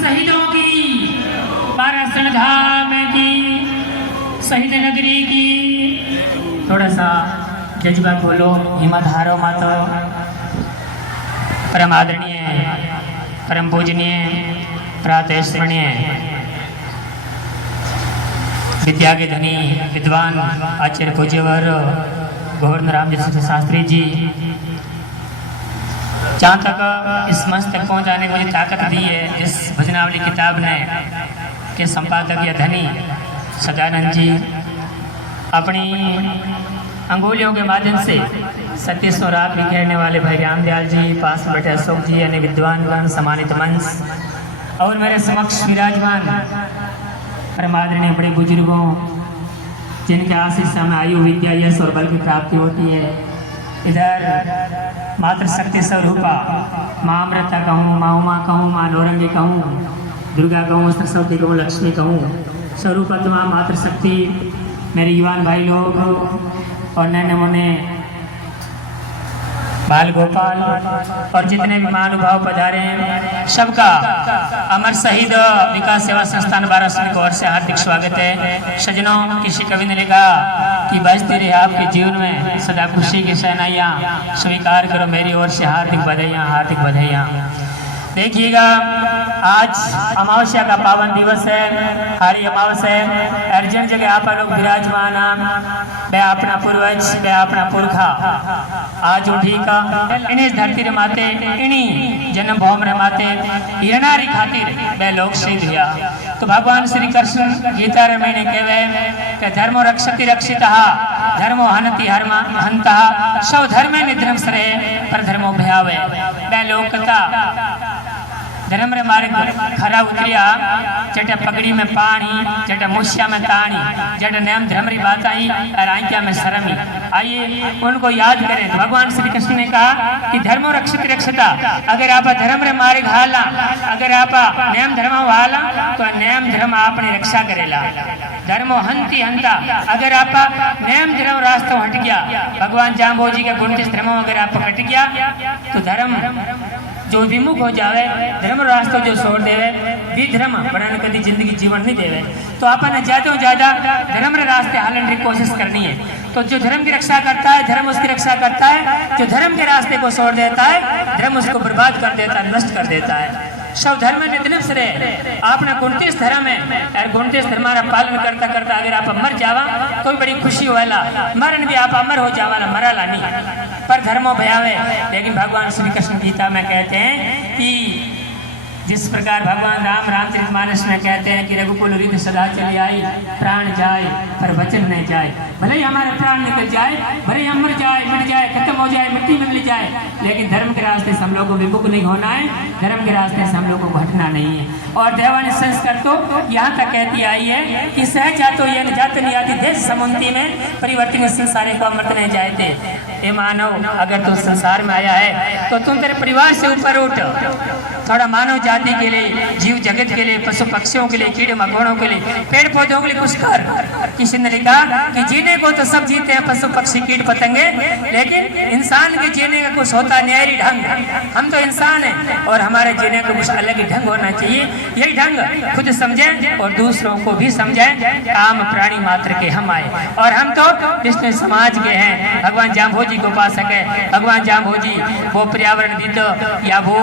शहीदों की, पारासण धाम की, शहीद नगरी की। थोड़ा सा जज्बा खोलो, हिम्मत हारो मत। परम आदरणीय, परम पूजनीय, प्रातस्मरणीय, विद्या के धनी विद्वान आचार्य पूज्यवर गोवर्धन राम जी शास्त्री जी, जहाँ तक इस मंच तक पहुँचाने को मुझे ताकत दी है इस भजनावली किताब ने के संपादक या धनी सदानंद जी, अपनी अंगुलियों के माध्यम से सत्य स्वराग बिखेरने वाले भाई रामदयाल जी, पास में बैठे अशोक जी, यानी विद्वानगण, सम्मानित मंच और मेरे समक्ष विराजमान परमादरणीय बड़े बुजुर्गों, जिनके आशीष से हमें आयु, विद्या, यश और बल की प्राप्ति होती है। इधर मातृ शक्ति स्वरूपा माँ अमृता कहूँ, माँ उमा कहूँ, माँ नौरंगी कहूँ, दुर्गा कहूँ, सरस्वती कहूँ, लक्ष्मी कहूँ, स्वरूपा तमाम मातृ शक्ति, मेरे युवान भाई लोग और नन्हे मुन्ने बाल गोपाल और जितने भी महानुभाव पधारे हैं, सबका अमर शहीद विकास सेवा संस्थान बारासिनी की ओर से हार्दिक स्वागत है। सजनों, किसी कवि ने लिखा कि बजती रहे आपके जीवन में सदा खुशी की शहनाइयाँ, स्वीकार करो मेरी ओर से हार्दिक बधाइयाँ, हार्दिक बधाइयाँ। देखिएगा, आज अमावस्या का पावन दिवस है, हरी अमावस्या है। अर्जुन जगह आप लोग विराजमान, मैं अपना पूर्वज, मैं अपना पुरखा आज उठी का इन्हीं धरती रे माते, इन्हीं जन्म भूमि रे माते हिरनारी खातिर मैं लोग सिद्ध हुआ। तो भगवान श्री कृष्ण गीता रे मैंने कहवे कि धर्मो रक्षति रक्षितः, धर्मो हनति हन्तः, सौ धर्मे निधर्म सरे पर धर्मो भयावे। मैं लोग कथा धर्म रे मार्ग खरा उतरिया, जट पगड़ी में पानी, जट मुस्या में तानी, जट नेम धर्म री बात आई और आंख्या में शर्मी। आइए उनको याद करें। तो भगवान श्री कृष्ण ने कहा कि धर्मो रक्षित रक्षता, अगर आप धर्म रे मार्ग हाला, अगर आप नेम धर्म हाला तो नेम धर्म आपने रक्षा करेला। धर्मो हंति हंता, अगर आप नेम धर्म रास्तों हट गया, भगवान जाम्बोजी के 29 धर्मों अगर आप हट गया तो धर्म जो विमुख हो जावे, धर्म रास्ता जो छोड़ देवे, विधर्म बनाने कभी जिंदगी जीवन नहीं देवे। तो अपन ज्यादा ज्यादा धर्म रे रास्ते हालने की कोशिश करनी है। तो जो धर्म की रक्षा करता है, धर्म उसकी रक्षा करता है। जो धर्म के रास्ते को छोड़ देता है, धर्म उसको बर्बाद कर देता है, नष्ट कर देता है। सब धर्म निधन से आपने 29 धर्म है और 29 धर्म पालन करता करता अगर आप मर जावा तो भी बड़ी खुशी होला, मरण भी आप अमर हो जावा, मरा लानी पर धर्मो भयावे। लेकिन भगवान श्री कृष्ण गीता में कहते हैं कि जिस प्रकार भगवान राम रामचरितमानस में कहते हैं कि रघुकुल रिध सदा चली आई, प्राण जाए पर वचन नहीं जाए। भले ही हमारे प्राण निकल जाए, भले ही हम मर जाए, मिट जाए, खत्म हो जाए, मिट्टी में मिल जाए, लेकिन धर्म के रास्ते से हम लोगों को विमुख नहीं होना है, धर्म के रास्ते से हम लोगों को हटना नहीं है। और देवानी संस्कृत तो यहाँ तक कहती आई है कि सहज जातो ये जात नहीं आती देश समुंती में परिवर्तन संसारे को अमृत नहीं जाते। ये मानव, अगर तू संसार में आया है तो तुम तेरे परिवार से ऊपर उठ, थोड़ा मानव जाति के लिए, जीव जगत के लिए, पशु पक्षियों के लिए, कीड़े मकोड़ों के लिए, पेड़ पौधों के लिए कुछ कर। किसी ने लिखा कि जीने को तो सब जीते हैं, पशु पक्षी कीट पतंगे, लेकिन इंसान के जीने का कुछ होता न्यारी ढंग। हम तो इंसान हैं और हमारे जीने का कुछ अलग ही ढंग होना चाहिए। यही ढंग खुद समझें और दूसरों को भी समझें। काम प्राणी मात्र के हम आए और हम तो विष्णु समाज के हैं। भगवान जाम्बोजी को पा सके, भगवान जाम्बोजी वो पर्यावरण विद या वो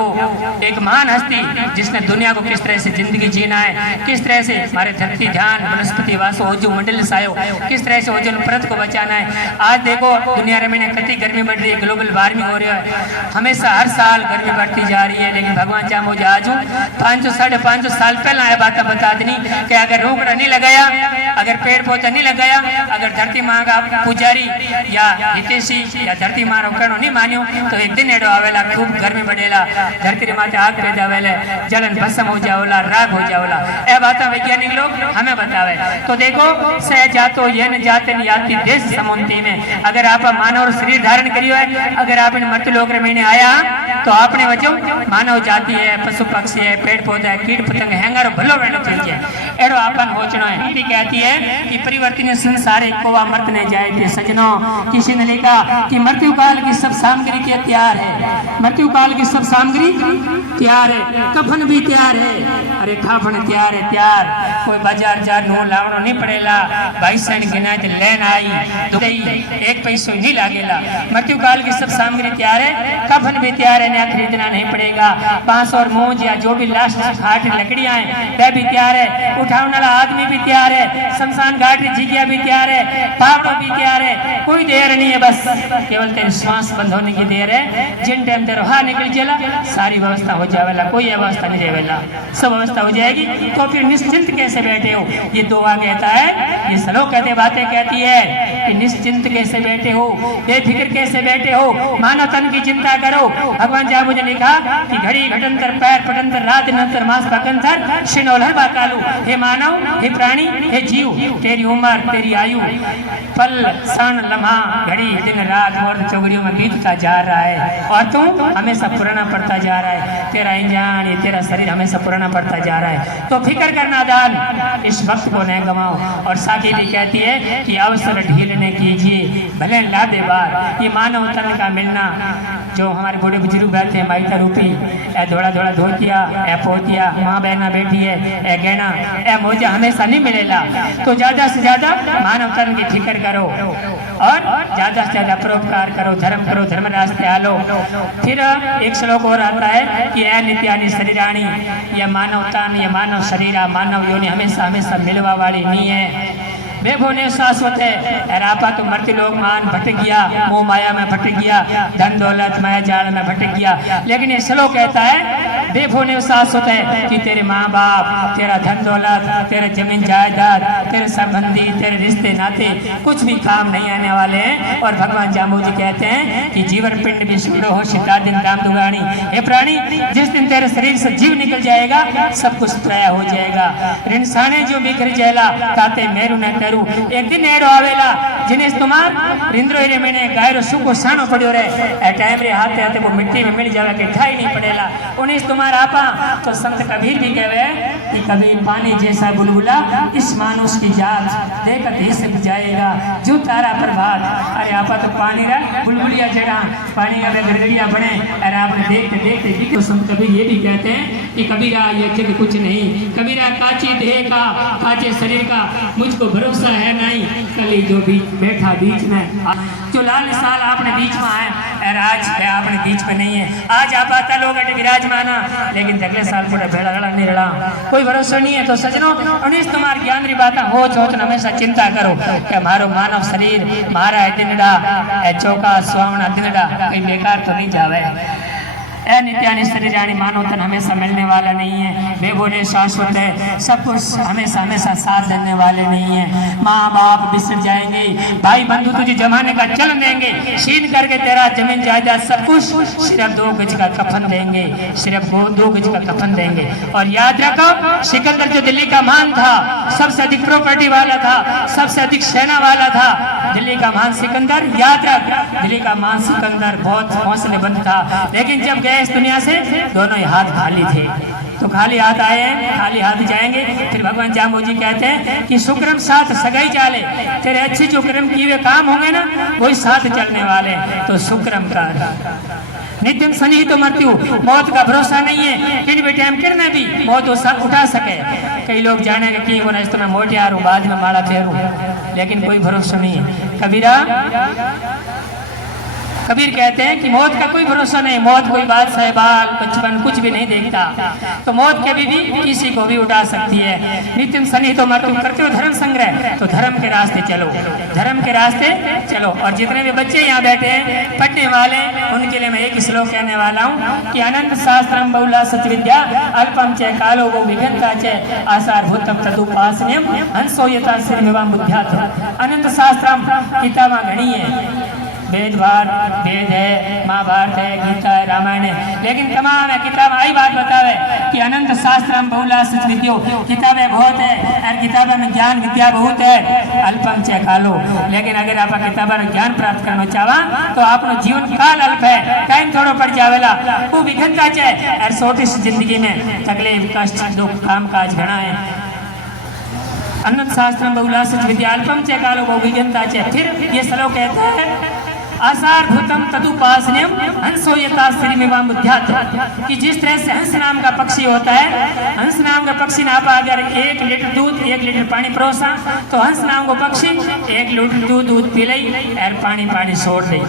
एक महान हस्ती जिसने दुनिया को किस तरह से जिंदगी जीना है, किस तरह से हमारे धरती ध्यान वनस्पति वासो ओजो मंडल सायो, किस तरह से ओजोन परत को बचाना है। आज देखो दुनिया में कितनी गर्मी बढ़ रही है, ग्लोबल वार्मिंग हो रही है, हमेशा हर साल गर्मी बढ़ती जा रही है। लेकिन भगवान जाम्बोजी आज 500 साढ़े 500 साल पहले आया बात बता दी कि अगर रोकड़ा नहीं लगाया, अगर पेड़ पौधा नहीं लगाया, अगर धरती माँ का पुजारी या हितेशी या धरती माँ रोकड़ो नहीं मान्यो तो एक दिन एडो आवेला, खूब गर्मी बढ़ेला, धरती माते आग पैदा वेले, जलन भस्म हो जाओला, राग हो जाओला। ए बात वैज्ञानिक लोग हमें बतावे। तो देखो सह जातो ये न जाते न याति देश समुंती में, अगर आप मानव शरीर धारण करियो है, अगर आप इन मृत्यु लोक रे महीने आया तो आपने वजो मानव जाति है, पशु पक्षी है, पेड़ पौधा है, कीट पतंग हैंगारो भलो रहना चाहिए। एड़ो आपन होचना है। हिंदी कहती है कि परिवर्तन संसार एको वा मर्त ने जाए थे। सजनों, किसी ने लिखा कि मृत्यु काल की सब सामग्री के तैयार है। मृत्यु काल की सब सामग्री तैयार है, कफन भी तैयार है। अरे कफन तैयार है, तैयार, कोई बाजार जा नो लावनो नहीं पड़ेला। भाई सैन गिना ते लेन आई तो एक पैसो नहीं लागेला। मृत्यु काल की सब सामग्री तैयार है, कफन भी तैयार है, नया खरीदना नहीं पड़ेगा। बांस और मोज या जो भी लाश घाट लकड़ियां हैं वह भी तैयार है, उठाने वाला आदमी भी तैयार है, शमशान घाट जिगिया भी तैयार है, पावड़ो भी तैयार है। कोई देर नहीं है, बस केवल तेरे श्वास बंद होने की देर है। जिन टाइम तेरे बाहर निकल चला सारी व्यवस्था हो जाएगा, कोई अवस्था नहीं रहेगा, सब व्यवस्था हो जाएगी। तो फिर निश्चिंत कैसे बैठे हो? ये दुआ कहता है, ये श्लोक कहते बातें कहती है कि निश्चिंत कैसे बैठे हो, बेफिक्र कैसे बैठे हो, मानव तन की चिंता करो। भगवान जहाँ मुझे लिखा कि घड़ी घटंतर पैर पटंतर रात नंतर मास पकंतर शिनोलर बाकालू। हे मानव, हे प्राणी, हे जीव, तेरी उम्र, तेरी आयु पल क्षण लम्हा घड़ी दिन रात और चौगड़ियों में बीतता जा रहा है और तू हमेशा पुराना पड़ता जा रहा है। तेरा इंजान, ये तेरा शरीर हमेशा पुराना पड़ता जा रहा है। तो फिक्र करना दान, इस वक्त को न गवाओ। और साकी भी कहती है कि अवसर ढील न कीजिए भले लादे बार। ये मानव तन का मिलना, जो हमारे बूढ़े बुजुर्ग बैठे हैं माइता रूपी, ए धोड़ा धोड़ा धोतिया, ए पोतिया, माँ बहना बैठी है, ए गहना, ए मोजा हमेशा नहीं मिलेगा। तो ज्यादा से ज्यादा मानव तन की फिक्र करो और ज्यादा से ज्यादा परोपकार करो, धर्म रास्ते आलो। फिर एक श्लोक और आता है कि ए नित्यानि शरीराणी, यह मानव तन, यह मानव शरीर, मानव योनि हमेशा हमेशा मिलवा वाली नहीं है, बेभोने शाश्वत है। और आपा तो मरते लोग मान भटक गया, मोह माया में भटक गया, धन दौलत माया जाल में भटक गया। लेकिन ये श्लोक कहता है बेभोने शाश्वत है कि तेरे माँ बाप, तेरा धन दौलत, तेरा जमीन जायदाद, तेरे संबंधी, तेरे रिश्ते नाते कुछ भी काम नहीं आने वाले हैं। और भगवान जामू जी कहते हैं कि जीवन पिंड भी सुनो हो शिता दिन काम दुगानी। हे प्राणी, जिस दिन तेरे शरीर से जीव निकल जाएगा सब कुछ तय हो जाएगा। रिंसाने जो बिखर जाएला ताते मेरू न करू। एक दिन एड़ो आवेला जिन्हें तुम्हार रिंद्रो रे मैंने गायरो सुको सानो पड़ियो रे, ए टाइम रे हाथे हाथे वो मिट्टी में मिल जावे के ठाई नहीं पड़ेला। उन्हें तुम्हारा आपा तो संत कबीर भी कहवे कि कबीर पानी जैसा बुलबुला इस मानुष की जात देखत ही सिक जाएगा जो तारा प्रभात। अरे आपा तो पानी रा बुलबुलिया जगह पानी का गड़गड़िया बने। अरे आपने देखते देखते तो संत कबीर ये भी कहते हैं कि कबीरा ये जग कुछ नहीं, कबीरा काची देह का काचे शरीर का मुझको भरोसा है नहीं। कली जो बीच बैठा बीच में, जो लाल साल आपने बीच में आए और आज आपने बीच में नहीं है। आज आप आता लोग विराजमाना, लेकिन अगले साल पूरा भेड़ा लड़ा नहीं रड़ा, कोई भरोसा नहीं है। तो सजनों, उन्नीस तुम्हारी ज्ञान री बात हो हमेशा चिंता करो कि मारो मानव शरीर मारा है दिनड़ा चौका सुहावना दिनड़ा कहीं बेकार तो नहीं जावे। ए नित्यानि शरीराणी, मानव तन हमेशा मिलने वाला नहीं है, बेबोले शाश्वत है, सब कुछ हमेशा हमेशा साथ देने वाले नहीं है। माँ बाप बिसर जाएंगे, भाई बंधु तुझे जमाने का चलन देंगे, छीन करके तेरा जमीन जायदाद सब कुछ, सिर्फ 2 गज का कफन देंगे, सिर्फ 2 गज का कफन देंगे। और याद रखो, सिकंदर जो दिल्ली का महान था, सबसे अधिक प्रॉपर्टी वाला था, सबसे अधिक सेना वाला था, दिल्ली का महान सिकंदर, याद रख दिल्ली का महान सिकंदर बहुत हौसलेबंद था। लेकिन जब गए इस दुनिया से दोनों ही हाथ खाली थे। तो खाली हाथ आए हैं, खाली हाथ जाएंगे। फिर भगवान जाम्बू जी कहते हैं कि सुक्रम साथ सगाई चाले, तेरे अच्छे जो कर्म किए हुए काम होंगे ना वही साथ चलने वाले। तो सुक्रम का नित्यम सनी तो मृत्यु, मौत का भरोसा नहीं है, किन भी टाइम करना भी मौत उठा सके। कई लोग जाने कि वो मैं मोटियार हूँ बाद में माड़ा फेरू, लेकिन कोई भरोसा नहीं है। कबीर कहते हैं कि मौत का कोई भरोसा नहीं, मौत कोई बात सहबाल बचपन कुछ भी नहीं देखता, तो मौत कभी भी किसी को भी उठा सकती है। नित्यम सनी तो मृत्यु, करते हो धर्म संग्रह तो धर्म के रास्ते चलो, धर्म के रास्ते चलो। और जितने भी बच्चे यहाँ बैठे हैं पढ़ने वाले, उनके लिए मैं एक श्लोक कहने वाला हूँ कि अनंत शास्त्रम बहुला सच विद्या अल्पम च कालो वो विघंता च आसार भूतम तदुपासनीयम हंसो यथा श्री बुद्ध्यात। अनंत शास्त्रम किताबा घनी है, वेद है, महाभारत है, गीता है, रामायण है, लेकिन तमाम है किताब आई बात बतावे कि अनंत शास्त्रम बहुला विद्यो, किताबें बहुत है और किताबों में ज्ञान विद्या बहुत है, अल्पम च कालो। लेकिन अगर आप किताबों में ज्ञान प्राप्त करना चाहवा तो आपनो जीवन काल अल्प है, टाइम थोड़ो पड़ जावेला, वो विघनता चे और छोटी सी जिंदगी में तकलीफ कष्ट दुख काम काज घना है। अनंत शास्त्रम बहुला विद्या अल्पम च कालो वो विघनता चे। फिर ये श्लोक कहता है आसार भूतम तदुपासनीयम हंसो यथा श्रीमेवाम बुद्ध्यात्, कि जिस तरह से हंस नाम का पक्षी होता है, हंस नाम का पक्षी ने आप अगर 1 लीटर दूध 1 लीटर पानी परोसा तो हंस नाम को पक्षी 1 लीटर दूध पी लई और पानी छोड़ दे।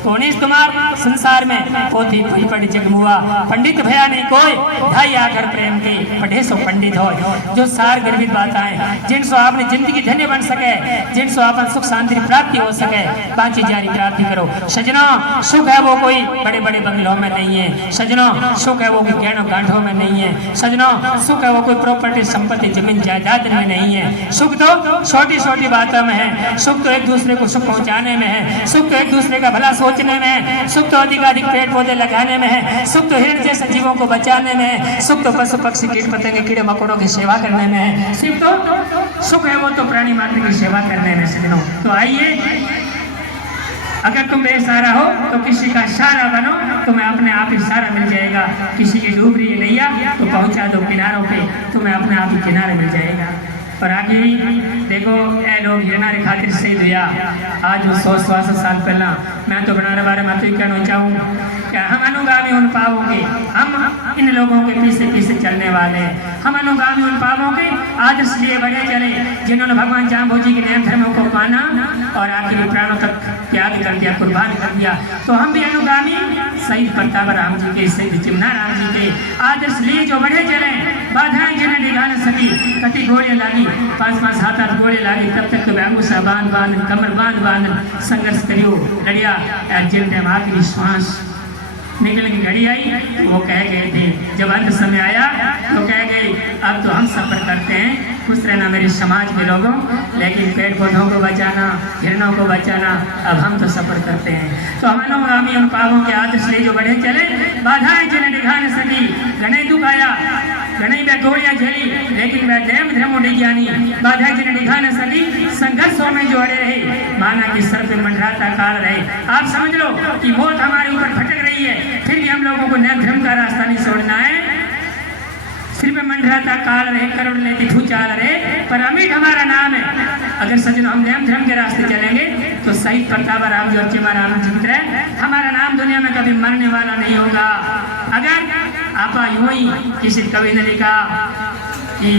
कोनिस तुम्हार संसार में पोथी पढ़ जगमुआ, पंडित भया नहीं कोई, ढाई आकर प्रेम के पढ़े सो पंडित हो। जो सार गर्भित बातें जिनसे आपने जिंदगी धन्य बन सके, जिनसे आप सुख शांति प्राप्ति हो सके, बाकी जारी प्राप्ति करो। सजनों सुख है वो कोई बड़े बड़े बंगलों में नहीं है, सजनों सुख है वो कोई गहनों गांठों में नहीं है, सजनों सुख है वो कोई प्रॉपर्टी संपत्ति जमीन जायदाद में नहीं है। सुख तो छोटी छोटी बातों में है, सुख तो एक दूसरे को सुख पहुंचाने में है, सुख तो एक दूसरे का भला सोचने में है, सुख तो अधिकाधिक पेड़ पौधे लगाने में है, सुख तो हिरण जैसे जीवों को बचाने में है, सुख तो पशु पक्षी कीट पतंगे कीड़े मकोड़ों की सेवा करने में है, सिर्फ तो सुख है वो तो प्राणी मात्र की सेवा करने में। सजनों तो आइए, अगर तुम बेसहारा हो तो किसी का सहारा बनो, तुम्हें अपने आप ही सहारा मिल जाएगा। किसी की डूब रही नैया तो पहुंचा दो किनारों पे, तुम्हें अपने आप ही किनारे मिल जाएगा। और आगे देखो ए लोग हमारे खातिर शहीद हुआ आज 100 साल पहला। मैं तो बनाने बारे में तो कहना चाहूँ क्या हम अनुगामी उन पावोगे, हम इन लोगों के पीछे पीछे चलने वाले हैं, हम अनुगामी उन पावोगे आदर्श लिए बढ़े चले जिन्होंने भगवान जाम्बोजी के नियम धर्मों को माना और आखिरी प्राणों तक त्याग कर दिया, कुर्बान कर दिया। तो हम भी अनुगामी शहीद प्रताप राम जी के, शहीद चिमना राम जी के आदर्श लिए जो बढ़े चले, बाधाएं जिन्हें निगाह न सकी, कति गोलियां लागी 5-5 7-8 गोली लागी, तब तक तो बैंगूसा बांध कमर बांध संघर्ष करियो लड़िया। जिन टाइम आखिरी श्वास निकलने की घड़ी आई वो कह गए थे, जब अंत समय आया तो कह गए अब तो हम सफर करते हैं, खुश रहना मेरे समाज के लोगों, लेकिन पेड़ पौधों को बचाना, हिरणों को बचाना, अब हम तो सफर करते हैं। तो हम अनुगामी उन पावों के आदर्श ले जो बढ़े चले, बाधाएं जिन्हें निगाह न सकी, घने दुख आया, घने में गोलियां झेली, लेकिन वह नेम धर्म उड़ी ज्ञानी, बाधाएं जिन्हें निगाह न सकी, संघर्षों में जो अड़े रहे, माना कि सर पे मंडराता काल रहे। आप समझ लो कि मौत हमारे ऊपर भटक रही है, फिर भी हम लोगों को नए धर्म का रास्ता नहीं छोड़ना है। सिर पे मंडराता काल रहे, करोड़ लेती चाल रहे, पर अमिट हमारा नाम है। अगर सजनों हम नए धर्म के रास्ते चलेंगे तो शहीद प्रताप राम जी और चिमा राम जी की तरह हमारा नाम दुनिया में कभी मरने वाला नहीं होगा। अगर आपा यूं ही किसी कवि ने लिखा कि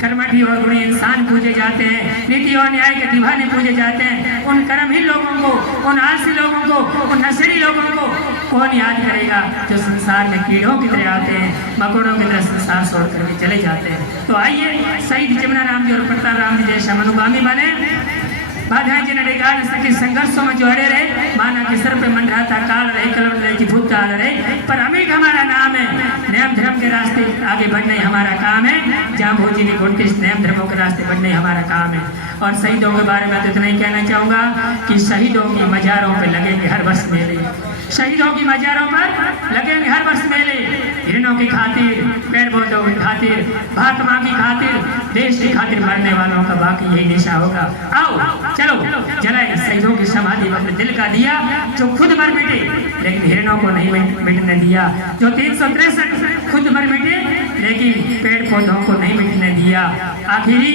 कर्मठी और गुणी इंसान पूजे जाते हैं, नीति और न्याय के दीवाने पूजे जाते हैं, उन कर्महीन लोगों को, उन आलसी लोगों को, उन नशेड़ी लोगों को कौन याद करेगा जो संसार में कीड़ों की तरह आते हैं, मकोड़ों की तरह संसार छोड़ करके चले जाते हैं। तो आइए शहीद चिमना राम जी और प्रताप राम जी जैसे अनुगामी बने, बाधाएं जिन्हें निगाह न सकी, संघर्षों में जो अड़े रहे, माना कि सर पे मंडराता काल रहे, कलम रहे कि भूत काल रहे, पर अमिट हमारा नाम है। नेम धर्म के रास्ते आगे बढ़ने हमारा काम है, जाम्बोजी ने 29 नेम धर्मों के रास्ते बढ़ने हमारा काम है। और शहीदों के बारे में तो इतना ही कहना चाहूँगा कि शहीदों की मज़ारों पे लगेंगे हर वर्ष मेले, शहीदों की मज़ारों पर लगेंगे हर वर्ष मेले, हिरणों की खातिर, पेड़ पौधों की खातिर, भारत माँ की खातिर, देश की खातिर मरने वालों का बाकी यही दिशा होगा। आओ चलो जलाए शहीदों की समाधि अपने दिल का दिया, जो खुद मर मिटे लेकिन हिरणों को नहीं मिटने दिया, जो 363 खुद मर मिटे लेकिन पेड़ पौधों को नहीं मिटने दिया। आखिरी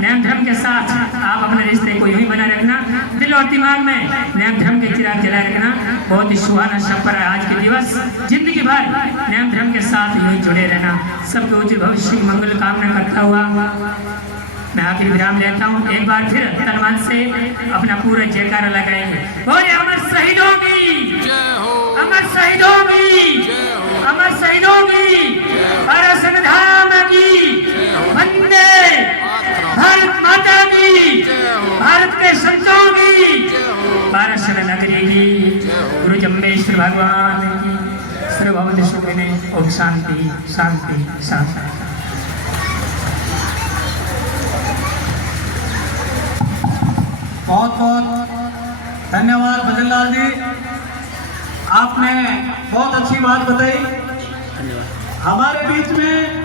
नेम धर्म के साथ आप अपने रिश्ते को यूं ही बना रखना, दिल और दिमाग में नेम धर्म के चिराग जलाए रखना। बहुत ही सुहाना सफर है आज के दिवस, जिंदगी भर नेम धर्म के साथ यूं ही जुड़े रहना। सबके उज्जवल भविष्य की मंगल कामना करता हुआ मैं आखिर विराम लेता हूँ। एक बार फिर तनमान से अपना पूरा जयकारा लगाएंगे, बोले अमर शहीदों की, अमर शहीदों की, अमर शहीदों की, भारत संविधान की, वंदे भारत माता की, भारत के संतों की, भारत शरण नगरी की, गुरु जम्बेश्वर भगवान की, सर्वभवन्तु सुखिनः। ओम शांति शांति शांति। बहुत बहुत धन्यवाद भजनलाल जी, आपने बहुत अच्छी बात बताई। हमारे बीच में